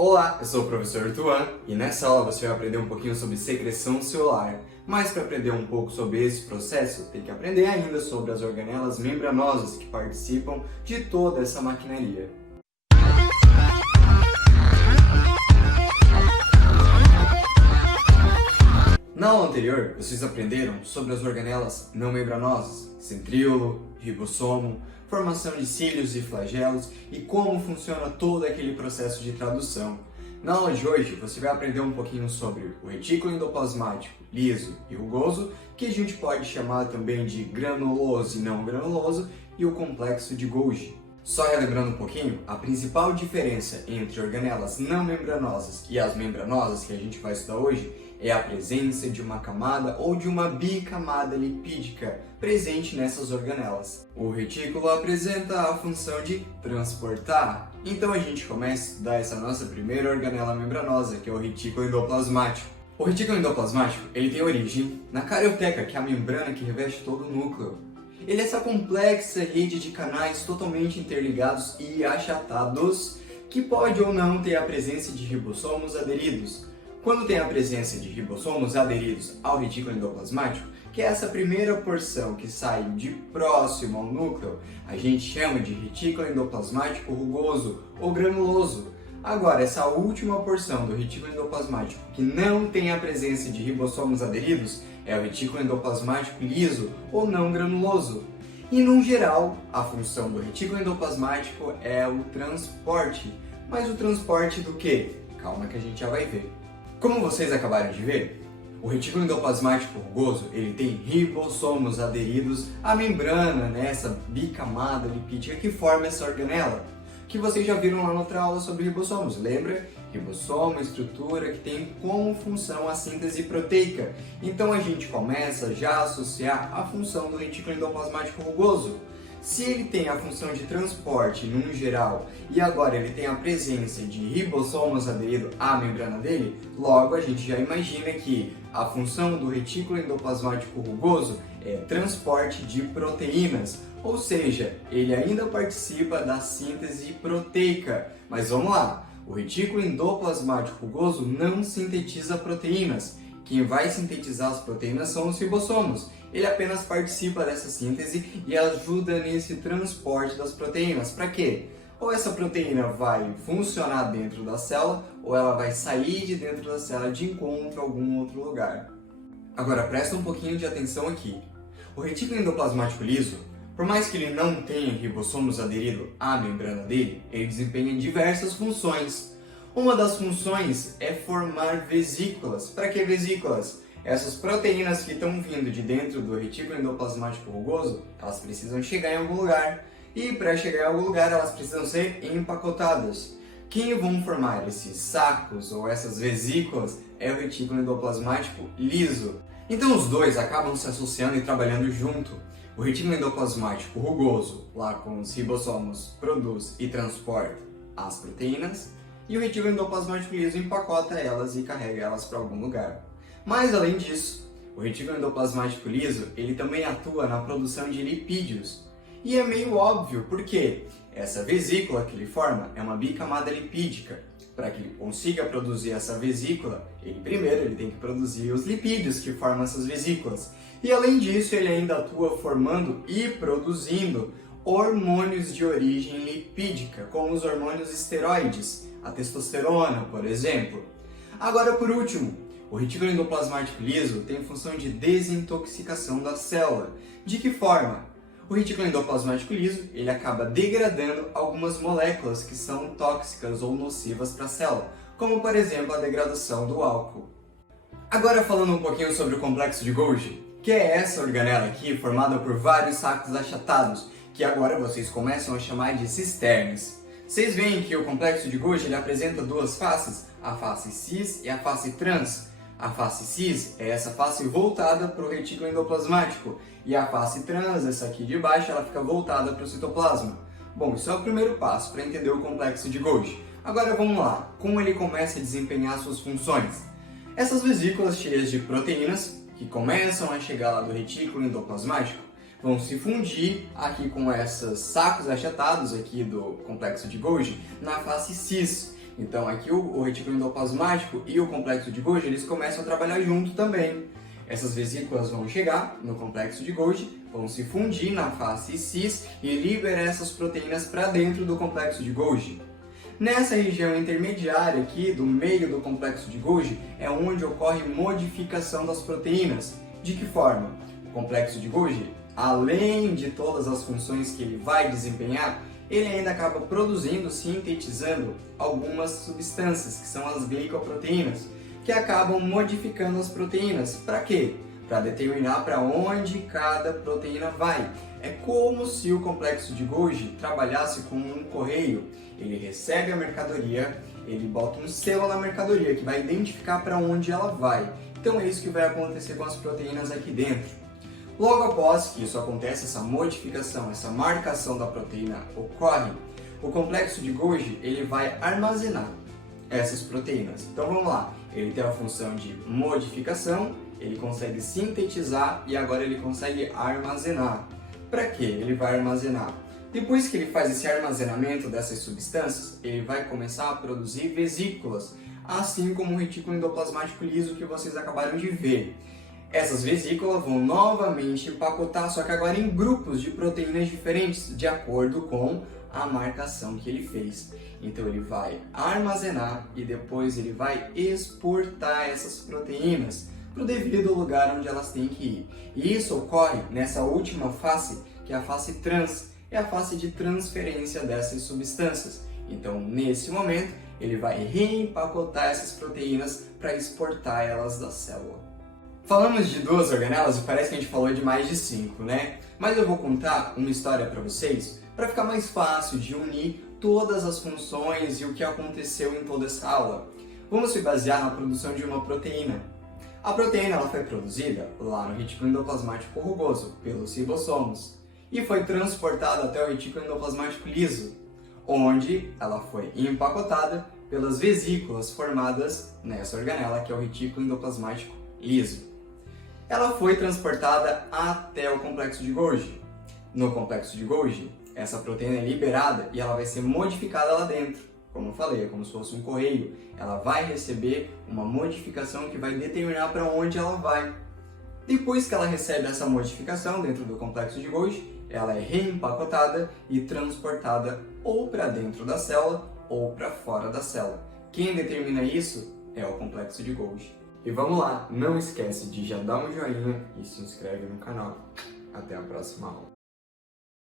Olá, eu sou o professor Tuan e nessa aula você vai aprender um pouquinho sobre secreção celular. Mas para aprender um pouco sobre esse processo, tem que aprender ainda sobre as organelas membranosas que participam de toda essa maquinaria. Na aula anterior, vocês aprenderam sobre as organelas não membranosas, centríolo, ribossomo, formação de cílios e flagelos e como funciona todo aquele processo de tradução. Na aula de hoje, você vai aprender um pouquinho sobre o retículo endoplasmático liso e rugoso, que a gente pode chamar também de granuloso e não granuloso, e o complexo de Golgi. Só relembrando um pouquinho, a principal diferença entre organelas não membranosas e as membranosas que a gente vai estudar hoje é a presença de uma camada ou de uma bicamada lipídica presente nessas organelas. O retículo apresenta a função de transportar. Então a gente começa a estudar essa nossa primeira organela membranosa, que é o retículo endoplasmático. O retículo endoplasmático ele tem origem na carioteca, que é a membrana que reveste todo o núcleo. Ele é essa complexa rede de canais totalmente interligados e achatados, que pode ou não ter a presença de ribossomos aderidos. Quando tem a presença de ribossomos aderidos ao retículo endoplasmático, que é essa primeira porção que sai de próximo ao núcleo, a gente chama de retículo endoplasmático rugoso ou granuloso. Agora, essa última porção do retículo endoplasmático que não tem a presença de ribossomos aderidos é o retículo endoplasmático liso ou não granuloso. E, no geral, a função do retículo endoplasmático é o transporte. Mas o transporte do quê? Calma que a gente já vai ver. Como vocês acabaram de ver, o retículo endoplasmático rugoso ele tem ribossomos aderidos à membrana, essa bicamada lipídica que forma essa organela, que vocês já viram lá na outra aula sobre ribossomos. Lembra? Ribossomo, estrutura que tem como função a síntese proteica. Então a gente começa já a associar a função do retículo endoplasmático rugoso. Se ele tem a função de transporte num geral e agora ele tem a presença de ribossomos aderidos à membrana dele, logo a gente já imagina que a função do retículo endoplasmático rugoso é transporte de proteínas, ou seja, ele ainda participa da síntese proteica. Mas vamos lá, o retículo endoplasmático rugoso não sintetiza proteínas. Quem vai sintetizar as proteínas são os ribossomos. Ele apenas participa dessa síntese e ajuda nesse transporte das proteínas. Para quê? Ou essa proteína vai funcionar dentro da célula, ou ela vai sair de dentro da célula de encontro a algum outro lugar. Agora presta um pouquinho de atenção aqui. O retículo endoplasmático liso, por mais que ele não tenha ribossomos aderidos à membrana dele, ele desempenha diversas funções. Uma das funções é formar vesículas. Para que vesículas? Essas proteínas que estão vindo de dentro do retículo endoplasmático rugoso, elas precisam chegar em algum lugar. E para chegar em algum lugar, elas precisam ser empacotadas. Quem vão formar esses sacos ou essas vesículas é o retículo endoplasmático liso. Então os dois acabam se associando e trabalhando junto. O retículo endoplasmático rugoso, lá com os ribossomos, produz e transporta as proteínas. E o retículo endoplasmático liso empacota elas e carrega elas para algum lugar. Mas além disso, o retículo endoplasmático liso ele também atua na produção de lipídios. E é meio óbvio, porque essa vesícula que ele forma é uma bicamada lipídica. Para que ele consiga produzir essa vesícula, ele tem que produzir os lipídios que formam essas vesículas. E além disso, ele ainda atua formando e produzindo hormônios de origem lipídica, como os hormônios esteroides, a testosterona, por exemplo. Agora, por último, o retículo endoplasmático liso tem função de desintoxicação da célula. De que forma? O retículo endoplasmático liso ele acaba degradando algumas moléculas que são tóxicas ou nocivas para a célula, como por exemplo a degradação do álcool. Agora falando um pouquinho sobre o complexo de Golgi, que é essa organela aqui formada por vários sacos achatados, que agora vocês começam a chamar de cisternas. Vocês veem que o complexo de Golgi ele apresenta duas faces, a face cis e a face trans. A face cis é essa face voltada para o retículo endoplasmático e a face trans, essa aqui de baixo, ela fica voltada para o citoplasma. Bom, isso é o primeiro passo para entender o complexo de Golgi. Agora vamos lá, como ele começa a desempenhar suas funções. Essas vesículas cheias de proteínas, que começam a chegar lá do retículo endoplasmático, vão se fundir aqui com esses sacos achatados aqui do complexo de Golgi na face cis, Então aqui o retículo endoplasmático e o complexo de Golgi, eles começam a trabalhar junto também. Essas vesículas vão chegar no complexo de Golgi, vão se fundir na face cis e liberar essas proteínas para dentro do complexo de Golgi. Nessa região intermediária aqui, do meio do complexo de Golgi, é onde ocorre modificação das proteínas. De que forma? O complexo de Golgi, além de todas as funções que ele vai desempenhar, ele ainda acaba produzindo, sintetizando algumas substâncias, que são as glicoproteínas, que acabam modificando as proteínas. Para quê? Para determinar para onde cada proteína vai. É como se o complexo de Golgi trabalhasse como um correio. Ele recebe a mercadoria, ele bota um selo na mercadoria que vai identificar para onde ela vai. Então é isso que vai acontecer com as proteínas aqui dentro. Logo após que isso acontece, essa modificação, essa marcação da proteína ocorre, o complexo de Golgi ele vai armazenar essas proteínas. Então vamos lá, ele tem a função de modificação, ele consegue sintetizar e agora ele consegue armazenar. Para que ele vai armazenar? Depois que ele faz esse armazenamento dessas substâncias, ele vai começar a produzir vesículas, assim como o retículo endoplasmático liso que vocês acabaram de ver. Essas vesículas vão novamente empacotar, só que agora em grupos de proteínas diferentes, de acordo com a marcação que ele fez. Então ele vai armazenar e depois ele vai exportar essas proteínas para o devido lugar onde elas têm que ir. E isso ocorre nessa última fase, que é a fase trans, é a fase de transferência dessas substâncias. Então, nesse momento, ele vai reempacotar essas proteínas para exportar elas da célula. Falamos de 2 organelas e parece que a gente falou de mais de 5, né? Mas eu vou contar uma história para vocês para ficar mais fácil de unir todas as funções e o que aconteceu em toda essa aula. Vamos se basear na produção de uma proteína. A proteína ela foi produzida lá no retículo endoplasmático rugoso, pelos ribossomos, e foi transportada até o retículo endoplasmático liso, onde ela foi empacotada pelas vesículas formadas nessa organela, que é o retículo endoplasmático liso. Ela foi transportada até o complexo de Golgi. No complexo de Golgi, essa proteína é liberada e ela vai ser modificada lá dentro. Como eu falei, é como se fosse um correio. Ela vai receber uma modificação que vai determinar para onde ela vai. Depois que ela recebe essa modificação dentro do complexo de Golgi, ela é reempacotada e transportada ou para dentro da célula ou para fora da célula. Quem determina isso é o complexo de Golgi. E vamos lá, não esquece de já dar um joinha e se inscreve no canal. Até a próxima aula.